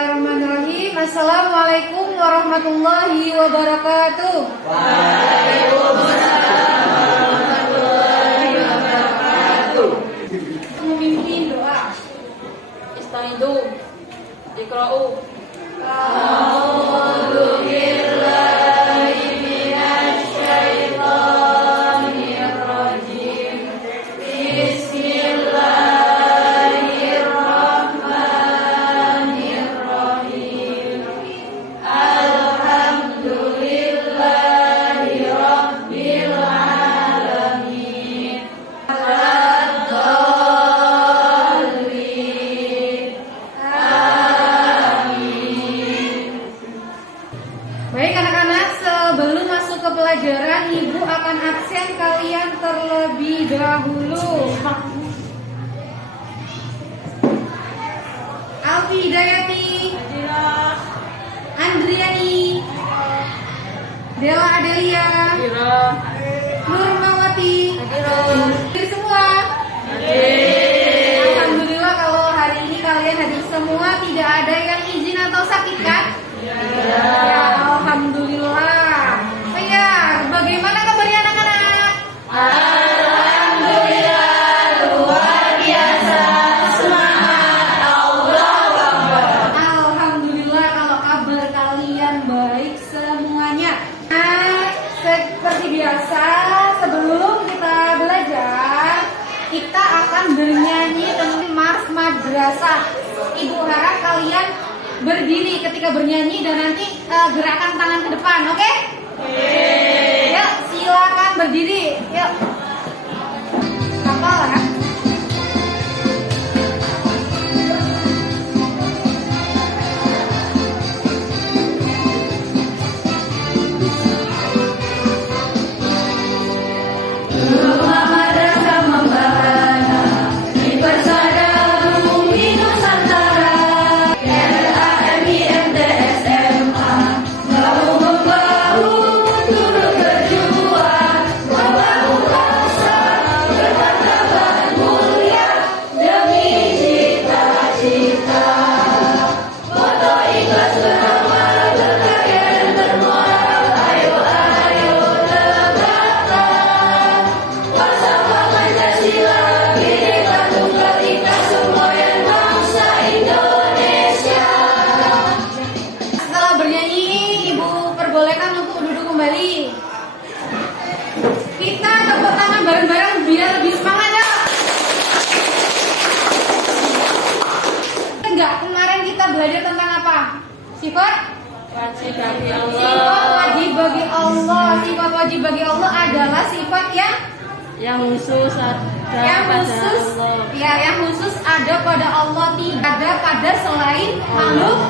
Bismillahirrahmanirrahim. Assalamualaikum warahmatullahi wabarakatuh. Waalaikumsalam warahmatullahi wabarakatuh. Memimpin doa. Istaizu. Iqra'u. Baik anak-anak, sebelum masuk ke pelajaran, Ibu akan absen kalian terlebih dahulu. Alfi Hidayati, Andriani, Dela Adelia, Nurmawati, hadir semua. Alhamdulillah kalau hari ini kalian hadir semua, tidak ada yang izin atau sakit kan? Ya, alhamdulillah. Oh ya, bagaimana kabarnya anak-anak? Alhamdulillah luar biasa. Semangat Allahu Akbar. Alhamdulillah kalau kabar kalian baik semuanya. Nah, seperti biasa sebelum kita belajar, kita akan bernyanyi tentang Mars Madrasah. Ibu harap kalian berdiri ketika bernyanyi dan nanti gerakan tangan ke depan, oke? Yuk, silakan berdiri. Yuk. Hafal ya. Rumah madrasah membahana di persada bumi Nusantara. RAMIMTSMA bahu membahu turut berjuang, membangun bangsa bermartabat mulia demi cita-cita. Foto ikhlas beramal berkarya dan bermoral. Ayo tegakkan falsafah Pancasila, Bhinneka Tunggal Ika, semboyan bangsa Indonesia. Setelah bernyanyi, Ibu perbolehkan untuk duduk kembali. Kita tepuk tangan bareng-bareng biar lebih semangat ya. Enggak, kemarin kita belajar tentang apa? Sifat? Wajib bagi Sifat wajib bagi Allah. Sifat wajib bagi Allah adalah sifat yang khusus yang khusus, ya, yang khusus ada pada Allah, tidak ada pada selain makhluk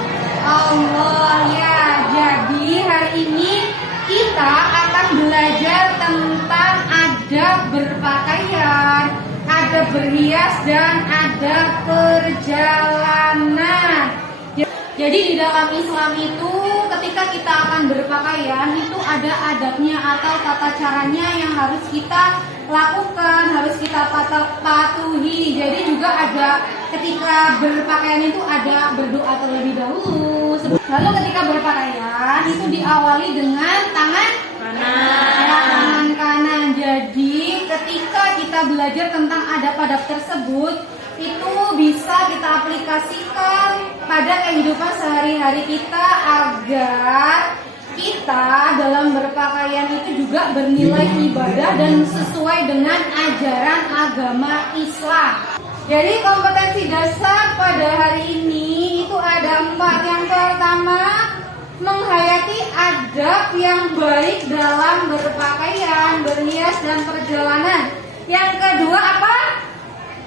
Allah ya. Jadi hari ini kita akan belajar tentang adab berpakaian, adab berhias, dan adab perjalanan. Jadi di dalam Islam itu ketika kita akan berpakaian itu ada adabnya atau tata caranya yang harus kita lakukan, harus kita patuhi. Jadi juga ada ketika berpakaian itu ada berdoa terlebih dahulu. Lalu ketika berpakaian itu diawali dengan tangan kanan. Jadi ketika kita belajar tentang adab-adab tersebut itu bisa kita aplikasikan pada kehidupan sehari-hari kita agar kita dalam berpakaian itu juga bernilai ibadah dan sesuai dengan ajaran agama Islam. Jadi kompetensi dasar pada hari ini itu ada 4. Yang pertama, menghayati adab yang baik dalam berpakaian, berhias, dan perjalanan. Yang kedua apa?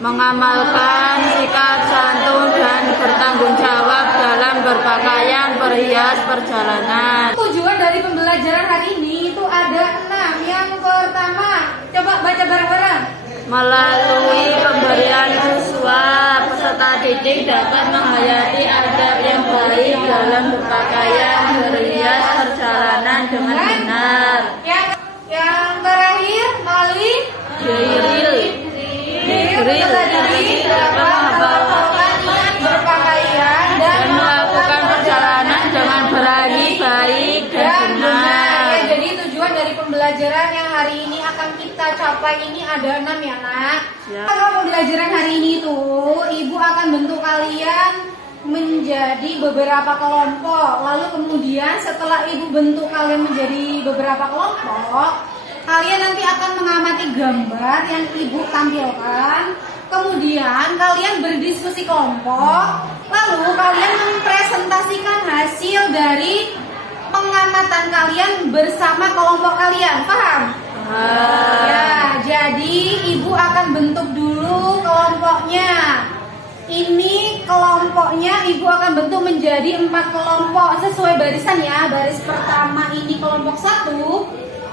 mengamalkan sikap santun dan bertanggung jawab dalam berpakaian, berhias, perjalanan. Tujuan dari pembelajaran hari ini itu ada 6. Yang pertama, coba baca bareng-bareng. Melalui pemberian uswah, peserta didik dapat menghayati adab yang baik dalam berpakaian, berhias, perjalanan dengan benar. Yang terakhir, melalui Jibril dapat menghafalkan berpakaian dan melakukan pembelajaran yang hari ini akan kita capai ini ada 6 ya nak. Ya. Kalau pembelajaran hari ini tuh ibu akan bentuk kalian menjadi beberapa kelompok. Lalu kemudian setelah ibu bentuk kalian menjadi beberapa kelompok, kalian nanti akan mengamati gambar yang ibu tampilkan. Kemudian kalian berdiskusi kelompok. Lalu kalian mempresentasikan hasil dari pengamatan kalian bersama kelompok kalian. Paham? Ya, jadi ibu akan bentuk dulu kelompoknya. Ini kelompoknya ibu akan bentuk menjadi 4 kelompok sesuai barisan ya. Baris pertama ini kelompok 1,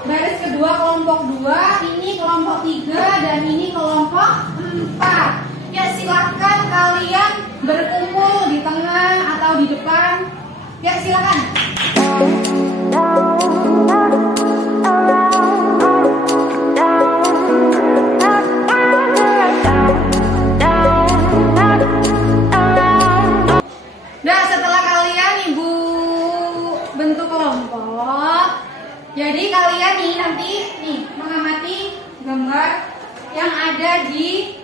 baris kedua kelompok 2, ini kelompok 3, dan ini kelompok 4. Ya, silakan kalian berkumpul di tengah atau di depan. Ya, silakan. Nah, setelah kalian ibu bentuk kelompok, jadi kalian nih nanti mengamati gambar yang ada di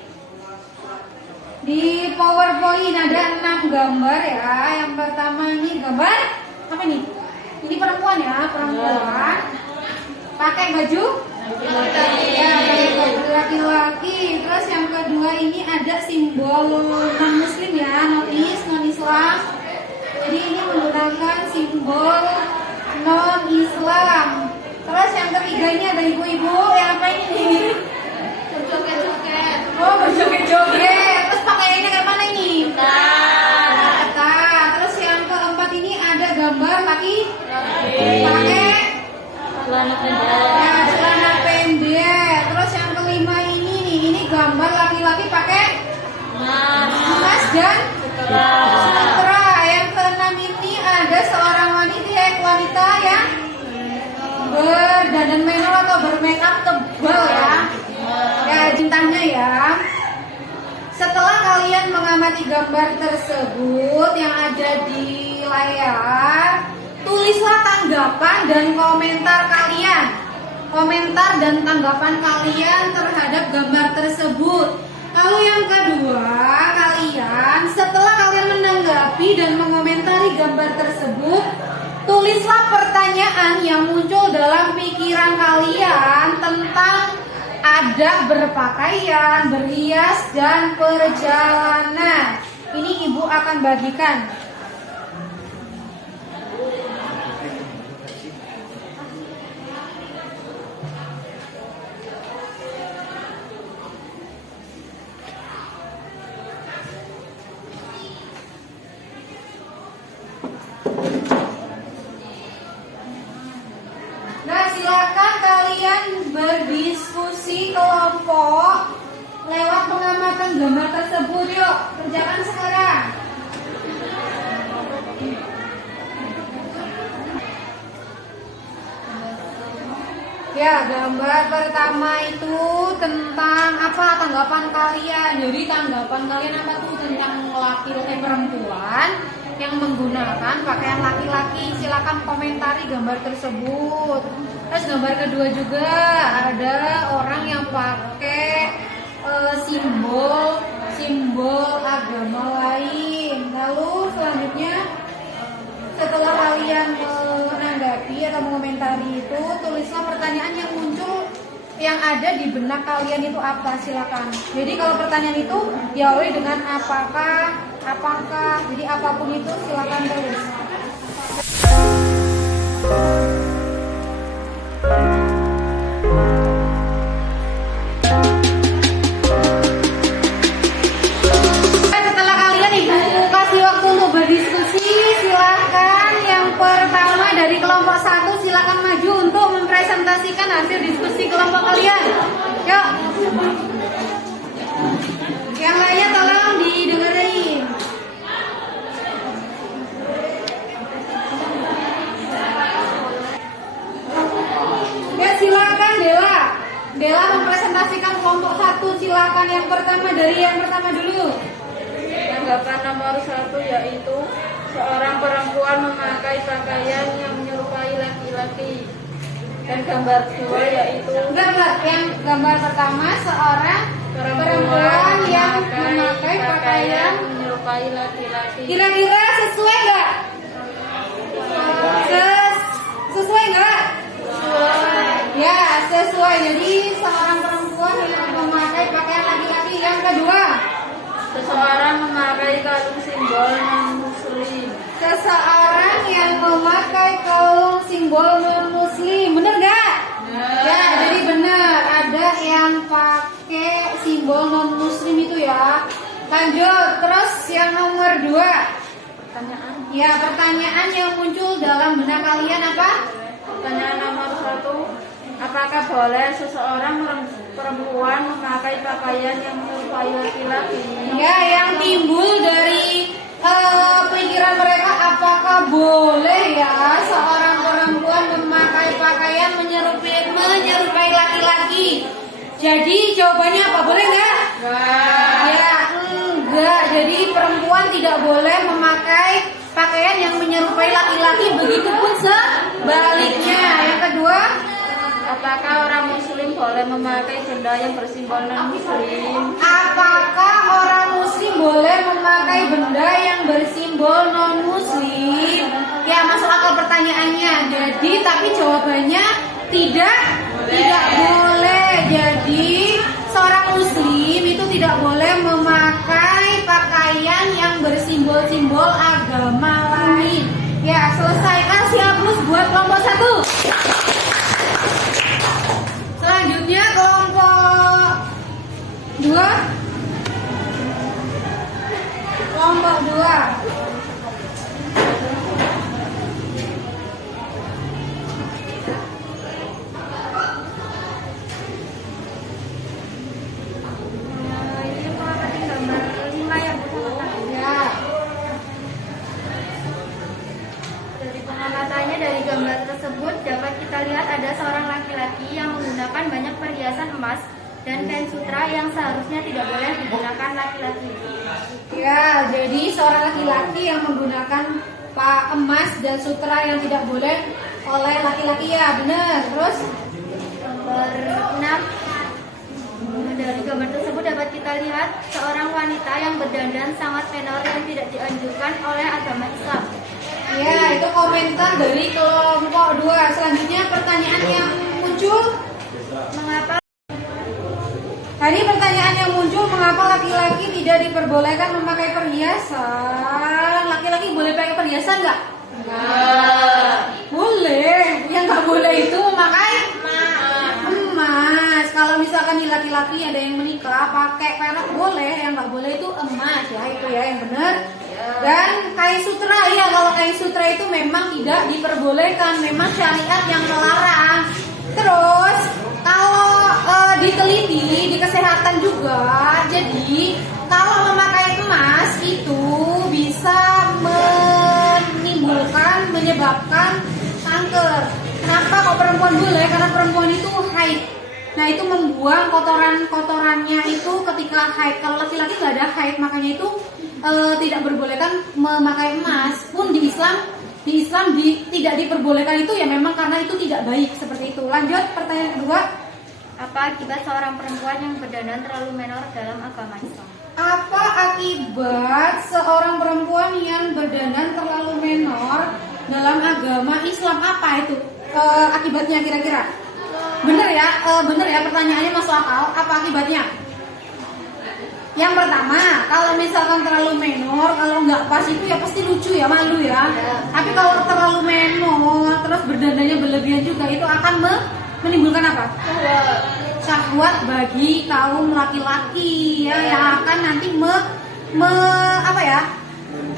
PowerPoint. Ada 6 gambar ya. Yang pertama ini gambar apa nih? Ini perempuan ya, perempuan. Pakai baju? Ya, pakai baju laki-laki. Terus yang kedua ini ada simbol non-muslim ya, non-Islam. Jadi ini menggunakan simbol non-Islam. Terus yang ketiga ini ada ibu-ibu yang apa ini? Joget-joget. Oh, berjoget-joget. Terus pakaiannya kayak mana ini? Ketat. Terus yang keempat ini ada gambar laki pakai celana pendek. Terus yang kelima ini gambar laki-laki pakai emas dan sutra. Yang keenam ini ada seorang wanita yang berdandan menor atau bermake up tebal ya. Ya, cintanya ya. Setelah kalian mengamati gambar tersebut yang ada di layar, tulislah tanggapan dan komentar kalian. Komentar dan tanggapan kalian terhadap gambar tersebut. Lalu yang kedua, kalian setelah kalian menanggapi dan mengomentari gambar tersebut, tulislah pertanyaan yang muncul dalam pikiran kalian tentang adab berpakaian, berhias, dan perjalanan. Ini ibu akan bagikan. Nah, silakan kalian berdiskusi kelompok lewat pengamatan gambar tersebut. Yuk, kerjakan sekarang. Ya, gambar pertama itu tentang apa tanggapan kalian. Jadi tanggapan kalian apa tuh tentang laki-laki perempuan yang menggunakan pakaian laki-laki. Silakan komentari gambar tersebut. Terus gambar kedua juga ada orang yang pakai simbol agama lain. Lalu selanjutnya setelah kalian menanggapi atau mengomentari itu, tulislah pertanyaan yang muncul yang ada di benak kalian itu apa, silakan. Jadi kalau pertanyaan itu diawali dengan apakah, jadi apapun itu silakan tulis. Setelah kalian ibu kasih waktu untuk berdiskusi, silakan yang pertama dari kelompok 1 silakan maju untuk mempresentasikan hasil diskusi kelompok kalian. Yuk. Yang lainnya tolong didengerin. Ya, silakan Dela mempresentasikan kelompok 1. Silakan yang pertama, dari yang pertama dulu. Tanggapan nomor 1 yaitu seorang perempuan memakai pakaian yang menyerupai laki-laki. Dan gambar kedua yaitu gambar pertama seorang perempuan yang memakai pakaian. menyerupai laki-laki. Kira-kira sesuai nggak? Sesuai nggak? Ya, sesuai. Jadi seorang perempuan yang memakai pakaian laki-laki. Yang kedua, Seseorang memakai kalung simbol non-muslim. seseorang yang memakai kalung simbol non-muslim. Bener nggak? Ya, jadi benar. Ada yang pakai simbol non-muslim itu ya. Lanjut. Terus yang nomor 2. Pertanyaan. Ya, pertanyaan yang muncul dalam benak kalian apa? Pertanyaan nomor 1. Apakah boleh seseorang perempuan memakai pakaian yang menyerupai laki-laki? Ya, yang timbul dari pikiran mereka, apakah boleh ya seorang perempuan memakai pakaian menyerupai laki-laki? Jadi jawabannya apa? Boleh nggak? Ya, enggak. Jadi perempuan tidak boleh memakai pakaian yang menyerupai laki-laki, begitupun sebaliknya. Yang kedua, Apakah orang muslim boleh memakai benda yang bersimbol non-muslim? apakah orang muslim boleh memakai benda yang bersimbol non-muslim? Ya, masuk akal pertanyaannya. Jadi, tapi jawabannya tidak boleh. Jadi, seorang muslim itu tidak boleh memakai pakaian yang bersimbol-simbol agama lain. Ya, selesai. Kasih hapus buat kelompok 1. Selanjutnya kelompok 2. Kelompok 2. Ini mengamati gambar 5 yang bersangkutan. Ya. Dari pengamatannya dari gambar tersebut dapat kita lihat ada seorang laki-laki yang menggunakan banyak perhiasan emas dan kain sutra yang seharusnya tidak boleh digunakan laki-laki. Ya, jadi seorang laki-laki yang menggunakan emas dan sutra yang tidak boleh oleh laki-laki, ya benar. Terus Nomor 6. Dari gambar tersebut dapat kita lihat seorang wanita yang berdandan sangat menor yang tidak dianjurkan oleh agama Islam. ya, itu komentar dari kelompok 2. Selanjutnya pertanyaan yang muncul, Mengapa tadi pertanyaan yang muncul, mengapa laki-laki tidak diperbolehkan memakai perhiasan? Laki-laki boleh pakai perhiasan nggak? Boleh. Yang nggak boleh itu memakai emas. Kalau misalkan nih laki-laki ada yang menikah pakai perak boleh, yang nggak boleh itu emas ya, itu ya yang benar. Dan kain sutra, ya kalau kain sutra itu memang tidak diperbolehkan, memang syariat yang melarang. Terus kalau diteliti di kesehatan juga, jadi kalau memakai emas itu bisa menyebabkan kanker. Kenapa kok perempuan boleh? Karena perempuan itu haid. Nah, itu membuang kotorannya itu ketika haid. Kalau laki-laki nggak ada haid, makanya itu tidak berbolehkan memakai emas. Pun di Islam tidak diperbolehkan itu ya memang karena itu tidak baik, seperti itu. Lanjut pertanyaan kedua. apa akibat seorang perempuan yang berdandan terlalu menor dalam agama Islam? Apa akibat seorang perempuan yang berdandan terlalu menor dalam agama Islam? Apa itu akibatnya kira-kira? Bener ya pertanyaannya masuk akal. Apa akibatnya? Yang pertama, kalau misalkan terlalu menor, kalau nggak pas itu ya pasti lucu ya, malu ya. Tapi kalau terlalu menor, terus berdandannya berlebihan juga, itu akan menimbulkan apa? Syahwat bagi kaum laki-laki ya, yang akan nanti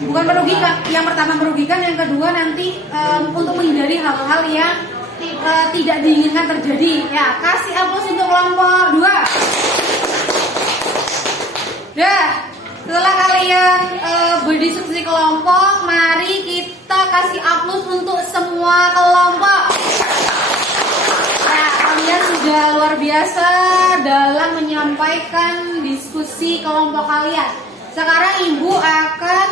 bukan merugikan. Yang pertama merugikan, yang kedua nanti untuk menghindari hal-hal yang tidak diinginkan terjadi. Ya, kasih aplaus untuk kelompok 2. Ya, setelah kalian berdiskusi kelompok, mari kita kasih aplaus untuk semua kelompok. Ya, kalian sudah luar biasa dalam menyampaikan diskusi kelompok kalian. Sekarang Ibu akan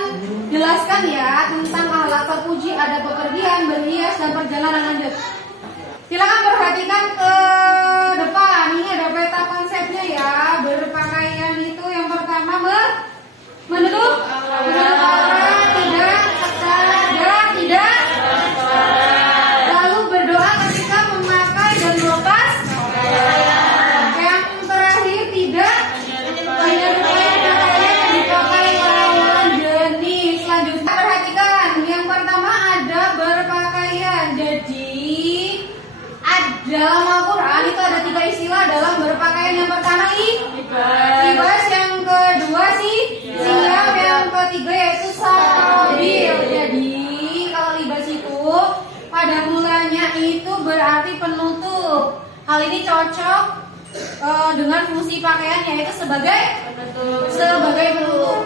jelaskan ya tentang akhlak terpuji, ada bepergian, berhias, dan perjalanan. Lanjut. Silakan perhatikan ke depan. Ini ada peta konsepnya ya. Berpakaian itu yang pertama menutup aurat, tidak tidak. Lalu berdoa ketika memakai dan melepas. Yang terakhir tidak menyerupai pakaian yang dipakai lawan jenis. Selanjutnya perhatikan. Yang pertama ada berpakaian. Jadi dalam Al-Quran itu ada 3 istilah dalam berpakaian. Yang pertama libas, yang kedua siyab, yang ketiga yaitu sarobil. Jadi kalau libas itu pada mulanya itu berarti penutup. Hal ini cocok dengan fungsi pakaian yaitu sebagai penutup.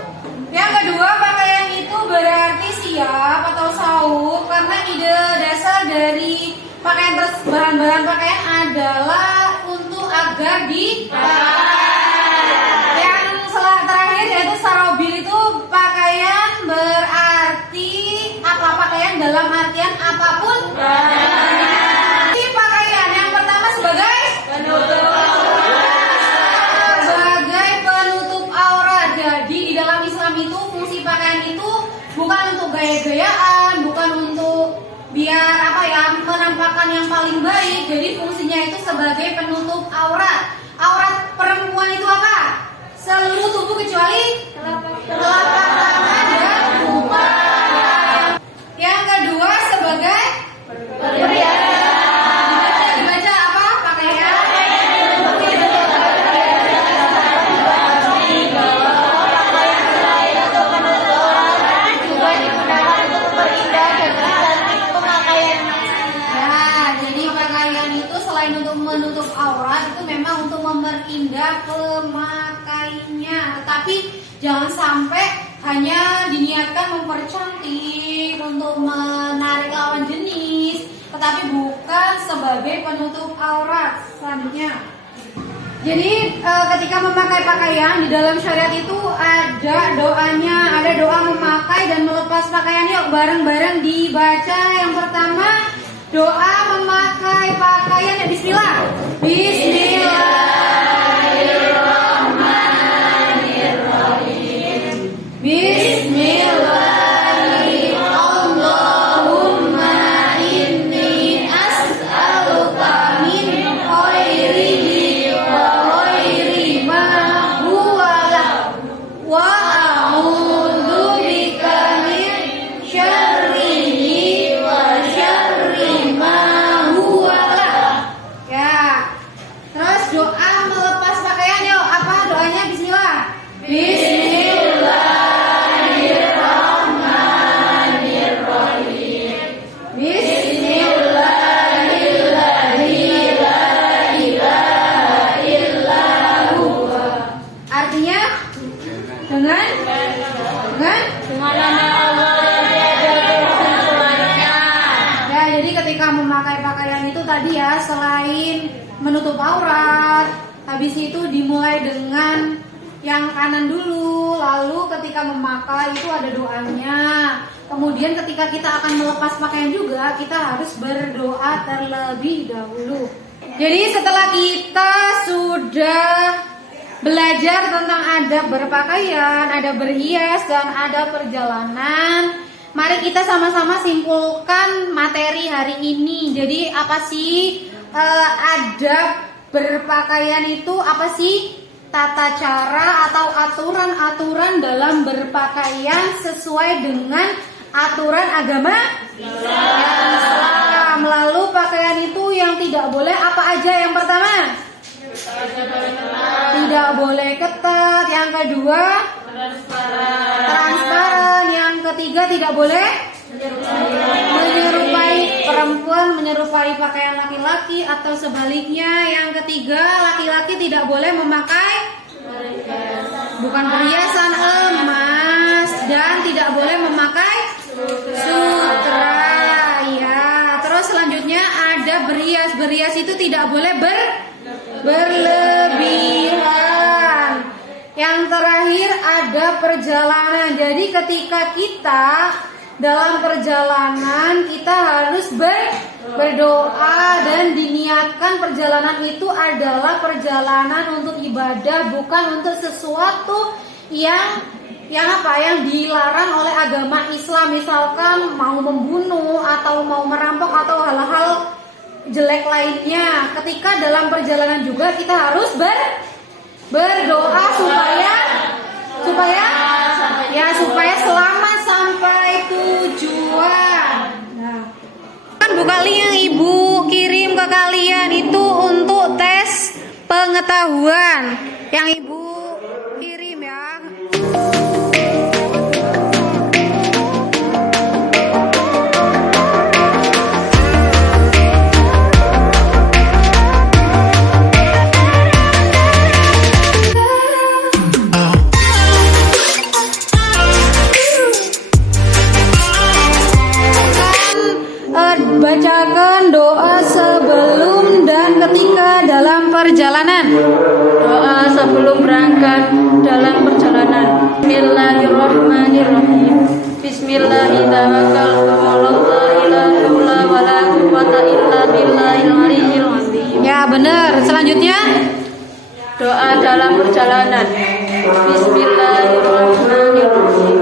Yang kedua, pakaian itu berarti siap atau saub karena ide dasar dari pakaian bahan-bahan pakaian adalah untuk agar dipakai. Yang terakhir yaitu sarobil itu pakaian berarti pakaian dalam artian apapun. Ini pakaian yang pertama sebagai penutup aurat. Jadi di dalam Islam itu fungsi pakaian itu bukan untuk gaya-gayaan, bukan untuk biar menampakkan yang paling baik. Jadi fungsinya itu sebagai penutup aurat. Aurat perempuan itu apa? Seluruh tubuh kecuali telapak tangan dan tupang. Yang kedua sebagai dibaca apa? Pakaian. Menutup aurat itu memang untuk memperindah pemakainya, tetapi jangan sampai hanya diniatkan mempercantik untuk menarik lawan jenis, tetapi bukan sebagai penutup aurat. Selanjutnya, jadi ketika memakai pakaian di dalam syariat itu ada doanya, ada doa memakai dan melepas pakaian. Yuk bareng-bareng dibaca. Yang pertama, doa memakai pakaian ya. Bismillah. Bismillahirrahmanirrahim. Bismillahirrahmanirrahim. Allahumma inni as'aluka min khairihi wa khairi ma huwa lahu wa a'udzu bika min syarrihi wa syarri ma huwa lahu. Ya. Terus doa melepas pakaian yuk. Apa doanya? Bismillah. Bismillahirrahmanirrahim. Bismillahirrahmanirrahim. Artinya dengan nama Allah ya. Jadi ketika memakai pakaian itu tadi ya, selain menutup aurat, habis itu dimulai dengan yang kanan dulu, lalu ketika memakai itu ada doanya. Kemudian ketika kita akan melepas pakaian juga, kita harus berdoa terlebih dahulu. Jadi setelah kita sudah belajar tentang adab berpakaian, ada berhias, dan ada perjalanan, mari kita sama-sama simpulkan materi hari ini. Jadi apa sih adab berpakaian itu? Apa sih tata cara atau aturan-aturan dalam berpakaian sesuai dengan aturan agama Islam? Lalu pakaian itu yang tidak boleh apa aja? Yang pertama, tidak boleh ketat. Yang kedua, transparan. Yang ketiga, tidak boleh menyerupai perempuan, menyerupai pakaian laki-laki atau sebaliknya. Yang ketiga, laki-laki tidak boleh memakai bukan perhiasan emas dan tidak boleh memakai sutra ya. Terus selanjutnya ada berhias. Berhias itu tidak boleh berlebihan. Yang terakhir ada perjalanan. Jadi ketika kita dalam perjalanan kita harus berdoa dan diniatkan perjalanan itu adalah perjalanan untuk ibadah, bukan untuk sesuatu yang dilarang oleh agama Islam, misalkan mau membunuh atau mau merampok atau hal-hal jelek lainnya. Ketika dalam perjalanan juga kita harus berdoa supaya selamat sampai tujuan. Nah, kan buka link yang ibu kirim ke kalian itu untuk tes pengetahuan yang ibu kirim ya. Bacakan doa sebelum dan ketika dalam perjalanan. Doa sebelum berangkat dalam perjalanan. Bismillahirrahmanirrahim. Bismillahirrahmanirrahim. La ilaha wa la quwwata illa billahil aliyyil azim. Ya, benar. Selanjutnya Doa dalam perjalanan. Bismillahirrahmanirrahim.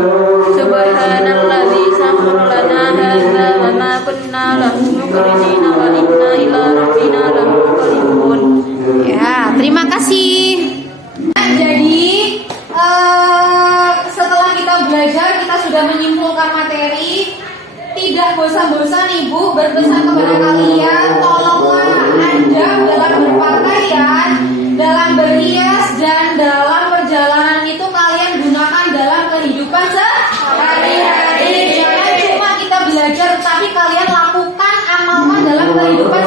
Subhanalladzi sakhkhara lana hadza wa ma kunna lahu muqrinin wa inna ila rabbina lamunqalibun. ya, terima kasih. Nah, jadi setelah kita belajar, kita sudah menyimpulkan materi. Tidak bosan-bosan ibu berpesan kepada kalian, tolonglah Anda dalam berpakaian, dalam berhias, dan dalam perjalanan itu kalian gunakan dalam kehidupan sehari-hari. Jangan cuma kita belajar, tapi kalian lakukan amalkan dalam kehidupan